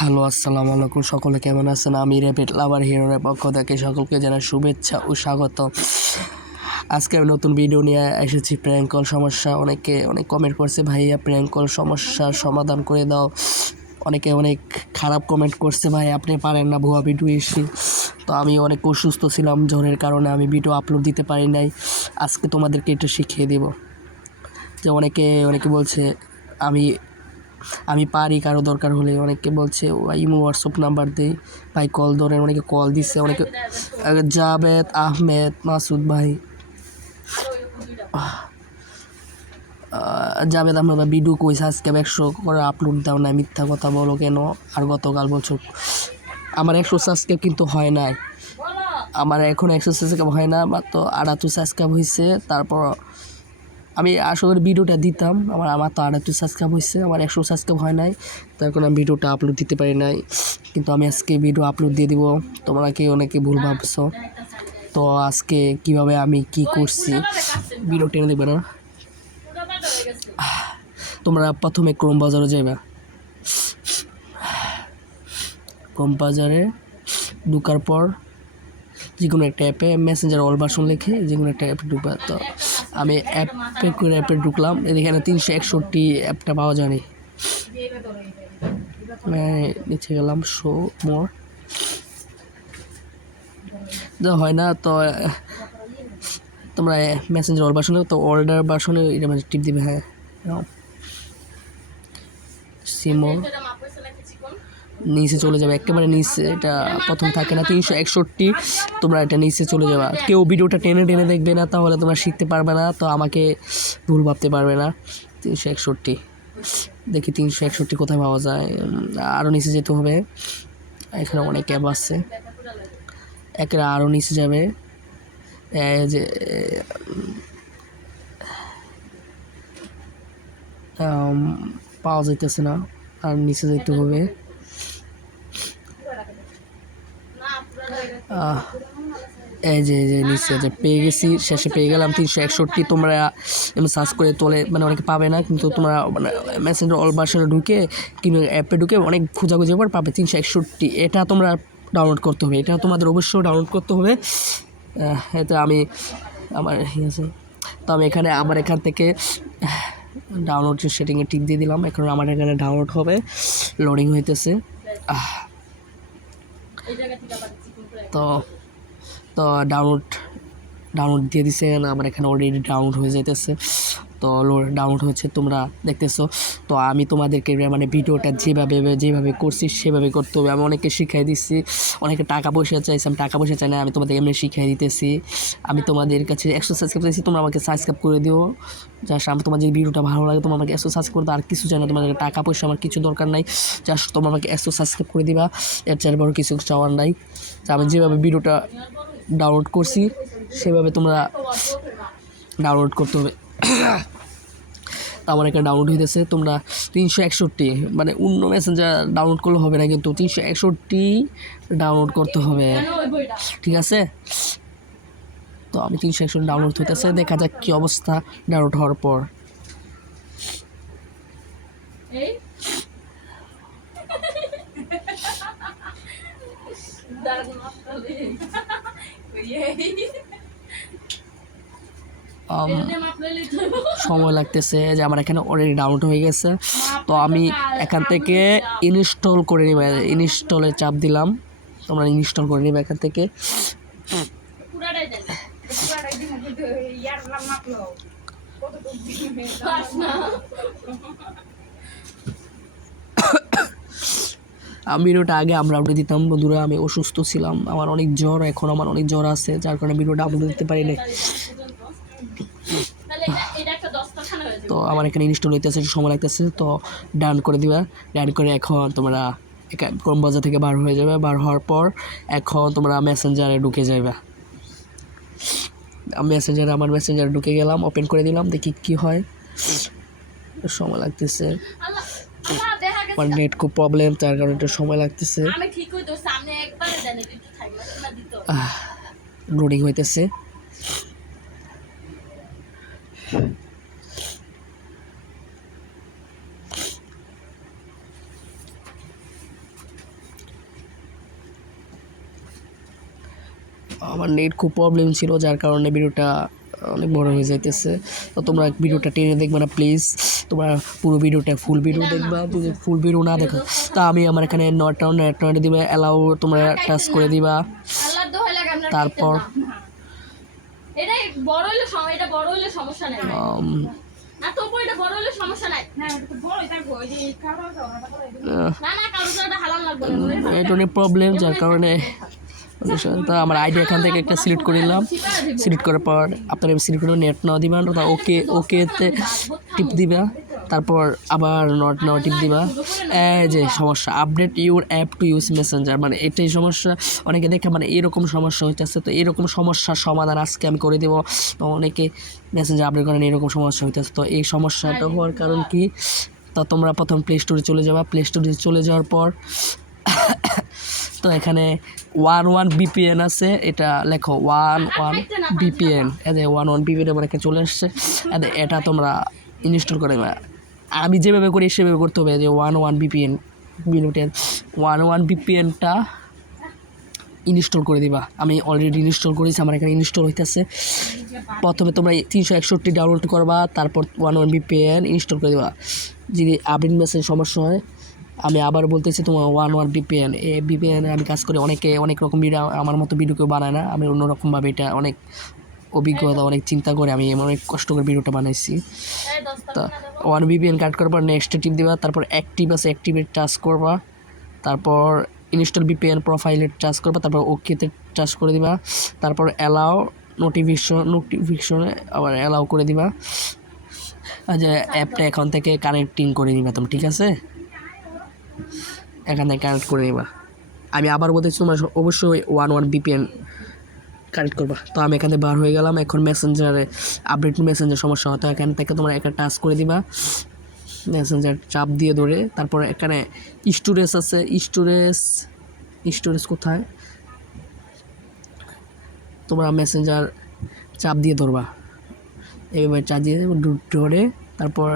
Hello, আসসালামু আলাইকুম। সকলে কেমন আছেন? আমি র্যাপিড লাভার হিরোর পক্ষ থেকে সকলকে জানাই শুভেচ্ছা ও স্বাগত। আজকে আমি নতুন ভিডিও নিয়ে এসেছি। প্র্যাঙ্ক সমস্যা। অনেকে, অনেক কমেন্ট করছে, ভাইয়া প্র্যাঙ্ক কল সমস্যার সমাধান করে দাও। অনেকে অনেক খারাপ কমেন্ট করছে, ভাই, আপনি পারেন না, ভুয়া ভিডিও এসে তো আমি অনেক অসুস্থ ছিলাম, জ্বরের কারণে আমি ভিডিও আপলোড দিতে পারি নাই। আজকে তোমাদেরকে এটা শিখিয়ে দেব। যে অনেকে অনেকে বলছে, আমি আমি পারি, কারও দরকার হলে। অনেকে বলছে ইমো হোয়াটসঅ্যাপ নাম্বার দেই ভাই, কল ধরেন, অনেকে কল দিচ্ছে অনেকে জাভেদ, আহমেদ, মাসুদ ভাই। জাভেদ, আহমেদ ভাই, ভিডিও কইছে, আজকে একশো করে আপলোড দাও না মিথ্যা কথা বলো কেন? আর গতকাল বলছো, আমার একশো সাবস্ক্রাইব কিন্তু হয় নাই। আমার এখন একশো সাবস্ক্রাইব হয় না, মাত্র আড়াত্তর সাবস্ক্রাইব হয়েছে তারপর আমি আসলে ভিডিওটা দিতাম, আমার আমার তো আড়াত্তর সাবস্ক্রাইব হয়েছে আমার একশো সাবস্ক্রাইব হয় নাই, তার কারণে আমি ভিডিওটা আপলোড দিতে পারি নাই, কিন্তু আমি আজকে ভিডিও আপলোড দিয়ে দিব, তোমরা কি অনেকে ভুল ভাবছ? তো আজকে কীভাবে আমি কি করছি ভিডিও টেনে দেখবে না? তোমরা প্রথমে ক্রোম বাজারে যাবে ক্রোম বাজারে ঢুকার পর যে কোনো একটা অ্যাপে মেসেঞ্জার অল ভার্সন লিখে যে কোনো একটা অ্যাপে ঢুকবে, তো আমি অ্যাপে করে অ্যাপে ঢুকলাম। এখানে তিনশো একষট্টি অ্যাপটা পাওয়া যায়নি। নিচে গেলাম শো মোর যা হয় না, তো, তোমরা মেসেঞ্জার অল ভার্সনে তো অর্ডার বাসনে এটা মানে টিপ দিবে হ্যাঁ। সিমো নিচে চলে যাবে। একেবারে নিচে এটা প্রথম থাকে না। তিনশো একষট্টি, তোমরা এটা নিচে চলে যাবে। কেউ ভিডিওটা টেনে টেনে দেখবে না, তাহলে তোমরা শিখতে পারবে না। তো আমাকে ভুল ভাবতে পারবে না। তিনশো একষট্টি। দেখি তিনশো একষট্টি কোথায় পাওয়া যায়। আরও নিচে যেতে হবে। এখানে অনেক অ্যাপ আছে। একের আরও নিচে যাবে। যে পাওয়া যাইতেছে না। আর নিচে যেতে হবে। এই যে এই যে নিচে যে পেয়ে গেছি শেষে পেয়ে গেলাম তিনশো একষট্টি। তোমরা এমনি সার্চ করে তোলে মানে অনেকে পাবে না কিন্তু তোমরা মানে মেসেঞ্জার অল ভার্সনে ঢুকে কিংবা অ্যাপে ঢুকে অনেক খোঁজাখুঁজি পর পাবে তিনশো একষট্টি। এটা তোমরা ডাউনলোড করতে হবে। এটা তোমাদের অবশ্যই ডাউনলোড করতে হবে। এতে আমি আমার ঠিক আছে। তো আমি এখানে আমার এখান থেকে ডাউনলোড সেটিংয়ে টিপ দিয়ে দিলাম। এখন আমার এখানে ডাউনলোড হবে। লোডিং হইতেছে। আহ, তো তো ডাউনলোড ডাউনলোড দিয়ে দিছেন আমার এখানে অলরেডি ডাউনলোড হয়ে যাইতেছে। তো লোড ডাউনলোড হচ্ছে তোমরা দেখতেছো। তো আমি তোমাদেরকে মানে ভিডিওটা যেভাবে যেভাবে করছি সেভাবে করতে হবে। আমি অনেকে শিখাই দিচ্ছি, অনেকে টাকা পয়সা চাইছে, আমি টাকা পয়সা চাই না, আমি তোমাদের এমনি শিখাই দিতেছি। আমি তোমাদের কাছে একশো সাবস্ক্রাইব চাইছি, তোমরা আমাকে সাবস্ক্রাইব করে দিও। জাস্ট আমি তোমার যে ভিডিওটা ভালো লাগে, তোমার আমাকে একশো সাবস্ক্রাইব করতে আর কিছু চাই না তোমাদের টাকা পয়সা আমার কিছু দরকার নাই। জাস্ট তোমরা আমাকে একশো সাবস্ক্রাইব করে দিবা। এর চার বড় কিছু চাওয়ার নাই। আমি যেভাবে ভিডিওটা ডাউনলোড করছি, সেভাবে তোমরা ডাউনলোড করতে হবে। আমার একটা ডাউনলোড হইতেছে, তোমরা তিনশো একষট্টি মানে অন্য মেসেঞ্জার ডাউনলোড করলে হবে না, কিন্তু তিনশো একষট্টি ডাউনলোড করতে হবে। ঠিক আছে? তো আমি তিনশো একষট্টি ডাউনলোড হইতেছে, দেখা যাক কী অবস্থা ডাউনলোড হওয়ার পর। সময় লাগতেছে যে আমার এখানে অলরেডি ডাউনলোড হয়ে গেছে। তো আমি এখান থেকে ইনস্টল করে নিব ইনস্টলে চাপ দিলাম। তোমরা ইনস্টল করে নিবে এখান থেকে। আমি ভিডিওটা আগে আমরা আপলোড দিতাম। বন্ধুরা আমি অসুস্থ ছিলাম। আমার অনেক জ্বর এখন আমার অনেক জ্বর আছে যার কারণে ভিডিওটা আপলোড দিতে পারি না তো আমার এখানে ইনস্টল হইতেছে সময় লাগতেছে তো ডান করে দিবা। ডান করে এখন তোমরা ক্রোম বাজার থেকে বার হয়ে যাবে। বার হওয়ার পর এখন তোমরা মেসেঞ্জারে ঢুকে যাবে আমি মেসেঞ্জারে আমার মেসেঞ্জারে ঢুকে গেলাম ওপেন করে দিলাম দেখি কি হয়। সময় লাগতেছে। আমার নেট খুব প্রবলেম তার কারণে একটু সময় লাগতেছে। আমি ঠিক হইতো সামনে একবার জানি একটু থাকলে না দিত লোডিং হইতেছে আমার নেট খুব প্রবলেম ছিল যার কারণে ভিডিওটা অনেক বড় হয়ে যাইতেছে। তো তোমরা ভিডিওটা টেনে দেখবে না প্লিজ তোমরা পুরো ভিডিওটা ফুল ভিডিও দেখবা যদি ফুল ভিডিও না দেখো তা আমি আমার এখানে নট নেট নট দিবে অ্যালাউ তোমরা টাচ করে দিবা। তারপর এটা বড় হইলে সমস্যা নাই। উম, না তবু এটা বড় হইলে সমস্যা নাই। আহ, না না কারও এটা হালাল লাগবে এটা অনেক প্রবলেম যার কারণে তো আমার আইডি এখান থেকে একটা সিলেক্ট করে নিলাম। সিলেক্ট করার পর আপনারা সিলেক্ট করে নেট নাও দিবেন ওকে ওকেতে টিপ দিবা। তারপর আবার নট নাও টিপ দিবা। যে সমস্যা update your app to use Messenger মানে এটাই সমস্যা। অনেকে দেখে মানে এরকম সমস্যা হইতেছে, তো এরকম সমস্যার সমাধান আজকে আমি করে দেবো। তো অনেকে মেসেঞ্জার আপডেট করেন, এরকম সমস্যা হইতেছে। তো এই সমস্যাটা হওয়ার কারণ কি? তা তোমরা প্রথম প্লে স্টোরে চলে যাবা। প্লে স্টোরে চলে যাওয়ার পর তো এখানে ওয়ান ওয়ান বিপিএন আছে। এটা লেখো ওয়ান ওয়ান বিপিএন এদের ওয়ান ওয়ান বিপিএন আমার এখানে চলে আসছে। এদের এটা তোমরা ইনস্টল করে। আমি যেভাবে করি, সেভাবে করতে হবে। যে ওয়ান ওয়ান বিপিএন বিনুটের ওয়ান ওয়ান বিপিএনটা ইনস্টল করে দিবা। আমি অলরেডি ইনস্টল করেছি, আমার এখানে ইনস্টল হইতেছে। প্রথমে তোমরা তিনশো একষট্টি ডাউনলোড করবা, তারপর ওয়ান ওয়ান বিপিএন ইনস্টল করে দিবা। যদি আপডেট মেসেজ সমস্যা হয় আমি আবার বলতেছি তোমার ওয়ান ওয়ান বিপিএন এ বিপিএন আমি কাজ করি অনেকে অনেক রকম ভিডিও আমার মতো ভিডিও কেউ বানায় না। আমি অন্যরকমভাবে এটা অনেক অভিজ্ঞতা অনেক চিন্তা করে আমি অনেক কষ্ট করে ভিডিওটা বানাইছি। তা ওয়ান বিপিএন কাট করার পর নেক্সট টিপ দিবা তারপর অ্যাক্টিভ আছে অ্যাক্টিভেট টাচ করবা তারপর ইনস্টল বিপিএন প্রোফাইলে টাচ করবা তারপর ওকেতে টাচ করে দিবা তারপর অ্যালাও নোটিফিকেশন নোটিফিকেশনে আবার অ্যালাউ করে দিবা। যে অ্যাপটা এখন থেকে কানেক্টিং করে নিবা তুমি ঠিক আছে? এখান থেকে কানেক্ট করে নিবা। আমি আবার বলতেছি, তোমার অবশ্যই ওয়ান ওয়ান বিপিএন কানেক্ট করবা। তো আমি এখান থেকে বার হয়ে গেলাম, এখন মেসেঞ্জারে আপডেট মেসেঞ্জার সমস্যা হতো এখান থেকে তোমরা একটা টাচ করে দিবা। মেসেঞ্জার চাপ দিয়ে ধরে, তারপর এখানে স্টোরেজ আছে স্টোরেজ স্টোরেজ কোথায়? তোমরা মেসেঞ্জার চাপ দিয়ে ধরবা। এইভাবে চাপ দিয়ে ধরে, তারপর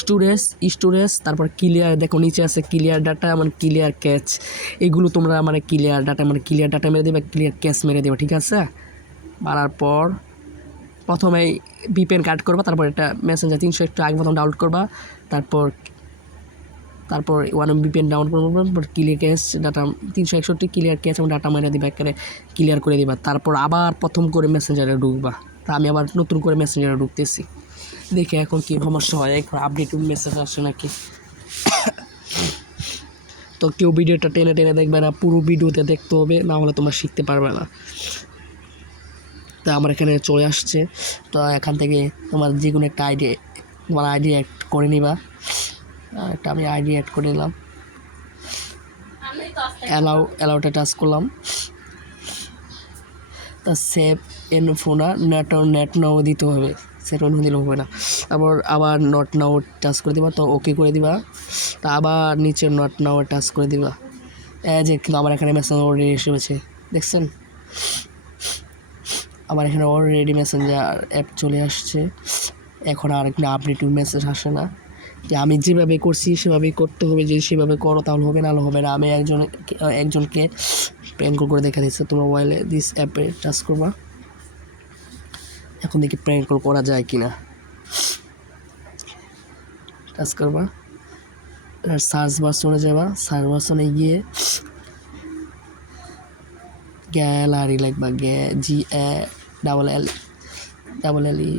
স্টোরেজ স্টোরেজ, তারপর ক্লিয়ার, দেখো নিচে আছে ক্লিয়ার ডাটা মানে ক্লিয়ার ক্যাচ। এগুলো তোমরা মানে ক্লিয়ার ডাটা মানে ক্লিয়ার ডাটা মেরে দেবে, ক্লিয়ার ক্যাচ মেরে দেবে, ঠিক আছে? মারার পর প্রথমে বিপেন কাট করবা, তারপর এটা মেসেঞ্জার তিনশো, একটু আগে প্রথম ডাউনলোড করবা, তারপর তারপর ওয়ান বিপিএন ডাউনলোড করব, তারপর ক্লিয়ার ক্যাশ ডাটা তিনশো একষট্টি ক্লিয়ার ক্যাশ এবং ডাটা মেরে দিবা, একেবারে ক্লিয়ার করে দিবা। তারপর আবার প্রথম করে মেসেঞ্জারে ঢুকবা। তা আমি আবার নতুন করে মেসেঞ্জারে ঢুকতেছি। দেখে এখন কি সমস্যা হয়? এখন আপডেট মেসেজ আসে নাকি? তো কেউ ভিডিওটা টেনে টেনে দেখবে না, পুরো ভিডিওতে দেখতে হবে, না হলে তোমরা শিখতে পারবে না। তো আমার এখানে চলে আসছে। তো এখান থেকে তোমার যে কোনো একটা আইডি তোমার আইডি অ্যাড করে নিবা। একটা আমি আইডি অ্যাড করে নিলাম। অ্যালাউ অ্যালাউটা টাচ করলাম। তা সেভ এন ফোনা নেট নেট নাও দিতে হবে। সেট অন দিলে হবে না। তারপর আবার নট নাও টাচ করে দিবা, তো ওকে করে দিবা। তা আবার নিচে নট নাও টাচ করে দিবা। এই যে, কিন্তু আমার এখানে মেসেঞ্জার অলরেডি এসেছে দেখছেন? আমার এখানে অলরেডি মেসেঞ্জার অ্যাপ চলে আসছে। এখন আর এখানে আপডেট মেসেজ আসে না। যে আমি যেভাবে করছি, সেভাবেই করতে হবে। যদি সেভাবে করো, তাহলে হবে না হবে না। আমি একজন, একজনকে প্র্যাঙ্ক করে দেখা দিচ্ছে। তোমার মোবাইলে দিস অ্যাপে টাচ করবা। এখন দেখি প্র্যাঙ্ক কল করা যায় কি না টাচ করবা সার্চ বাসনে যাবা। সার্চ বাসনে গিয়ে গ্যালারি লাগবা গে G A double L double L E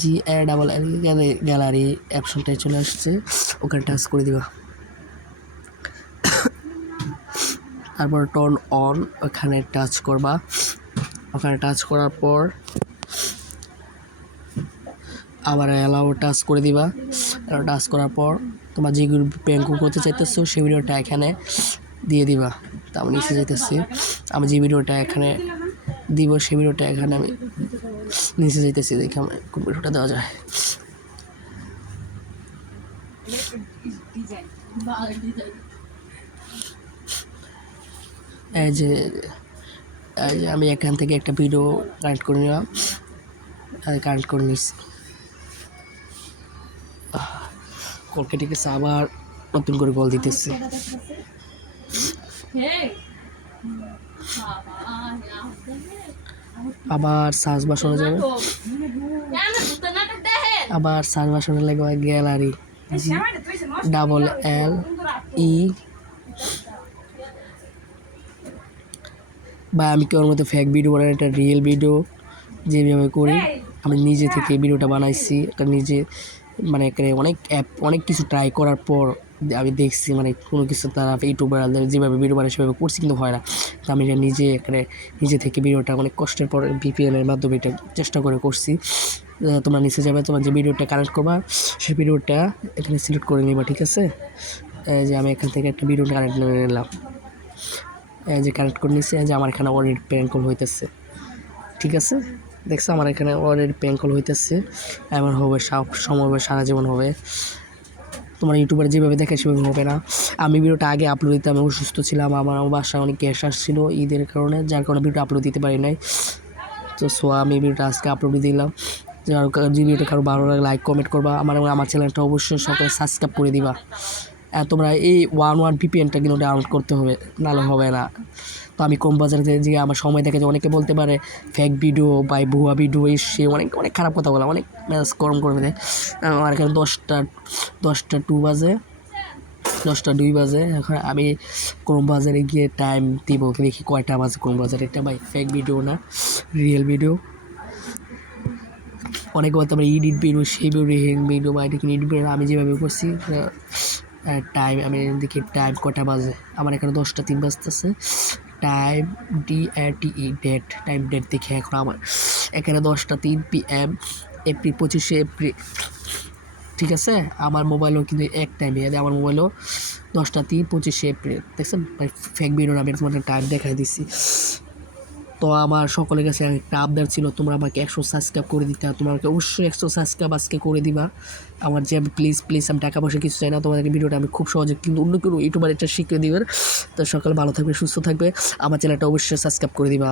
G A double L gallery অপশনটাই চলে আসছে। ওখানে টাচ করে দিবা। তারপর টর্ন অন ওখানে টাচ করবা। ওখানে টাচ করার পর আবার অ্যালাউ টাচ করে দিবা। অ্যালাউ টাচ করার পর তোমার যেগুলো ব্যাঙ্ক করতে চাইতেছো, সেই ভিডিওটা এখানে দিয়ে দিবা। তা আমি নিচে যেতেছি আমি যে ভিডিওটা এখানে দিব, সেই ভিডিওটা এখানে আমি নিচে যেতেছি দেখি আমার কোন ভিডিওটা দেওয়া যায়। এই যে আমি এখান থেকে একটা ভিডিও কানেক্ট করে নিলাম। কানেক্ট করে নিচ্ছি কল আবার নতুন করে বল দিতেছে। আবার সাজ বাসনে যাবে। আবার সাজ বাসনে লাগবে গ্যালারি। ডাবল এল ই। বা আমি কেউ মতো ফেক ভিডিও বানাই? একটা রিয়েল ভিডিও যেভাবে করি। আমি নিজে থেকে ভিডিওটা বানাইছি। একটা নিজে মানে এখানে অনেক অ্যাপ অনেক কিছু ট্রাই করার পর আমি দেখছি মানে কোনো কিছু তারা ইউটিউবারদের যেভাবে ভিডিও বানায় সেভাবে করছি কিন্তু হয় না। তো আমি এটা নিজে এখানে নিজে থেকে ভিডিওটা অনেক কষ্টের পর ভিপিএনের মাধ্যমে এটা চেষ্টা করে করছি। তোমরা নিচে যাবে, তোমার যে ভিডিওটা কানেক্ট করবা সেই ভিডিওটা এখানে সিলেক্ট করে নিবা, ঠিক আছে? যে আমি এখান থেকে একটা ভিডিও কানেক্ট করে নিলাম। যে কানেক্ট করে এই যে আমার এখানে অলরেডি প্যান কল হইতেছে। ঠিক আছে? দেখছ আমার এখানে অলরেডি প্যান কল হইতেছে। এমন হবে সব সময় হবে, সারা জীবন হবে। তোমার ইউটিউবার যেভাবে দেখে সেভাবে হবে না। আমি ভিডিওটা আগে আপলোড দিতাম, আমি অসুস্থ ছিলাম, আমার বাসায় অনেক গ্যাস আসছিল ঈদের কারণে, যার কারণে ভিডিওটা আপলোড দিতে পারি নাই। তো সো আমি ভিডিওটা আজকে আপলোড দিলাম। যে ভিডিওটা কারও ভালো লাগে লাইক কমেন্ট করবা। আমার আমার চ্যানেলটা অবশ্যই সকালে সাবস্ক্রাইব করে দিবা। তোমরা এই ওয়ান ওয়ান পিপিএনটা কিন্তু ডাউনলোড করতে হবে, নাহলে হবে না। তো আমি কম বাজারে যে আমার সময় দেখে যে অনেকে বলতে পারে ফেক ভিডিও বা ভুয়া ভিডিও এই সে অনেক অনেক খারাপ কথা বলে, অনেক মেজাজ গরম করে দেয়। আমার এখানে দশটা দশটা টু বাজে, দশটা দুই বাজে। এখন আমি ক্রোম বাজারে গিয়ে টাইম দিব দেখি কয়টা বাজে ক্রোম বাজারে। এটা ভাই ফেক ভিডিও না রিয়েল ভিডিও অনেকে বলতে পারে ইডিট ভিডিও সেই ভিডিও হ্যাং ভিডিও বা এটা ইডিট ভিডিও আমি যেভাবে করছি টাইম আমি দেখি টাইম কটা বাজে। আমার এখানে দশটা তিন বাজতেছে। Time D E date time date দেখে এখন আমার। এখানে দশটা তিন পি এম এপ্রিল পঁচিশে এপ্রিল ঠিক আছে? আমার মোবাইলও কিন্তু এক টাইমে আমার মোবাইলও দশটা তিন, পঁচিশে এপ্রিল দেখছেন? ফেক ভিডিও আমি তোমাদের টাইম দেখাই দিচ্ছি তো আমার সকলের কাছে একটা আবদার ছিল, তোমরা আমাকে একশো সাবস্ক্রাইব করে দিতে। তোমাকে অবশ্যই একশো সাবস্ক্রাইব আজকে করে দিবা। আমার যে প্লিজ প্লিজ আমি টাকা পয়সা কিছু চাই না তোমাদের ভিডিওটা আমি খুব সহজে কিন্তু অন্য কোনো ইউটিউবার এটা শিখে দিবেন তো সকালে ভালো থাকবে, সুস্থ থাকবে। আমার চ্যানেলটা অবশ্যই সাবস্ক্রাইব করে দিবা।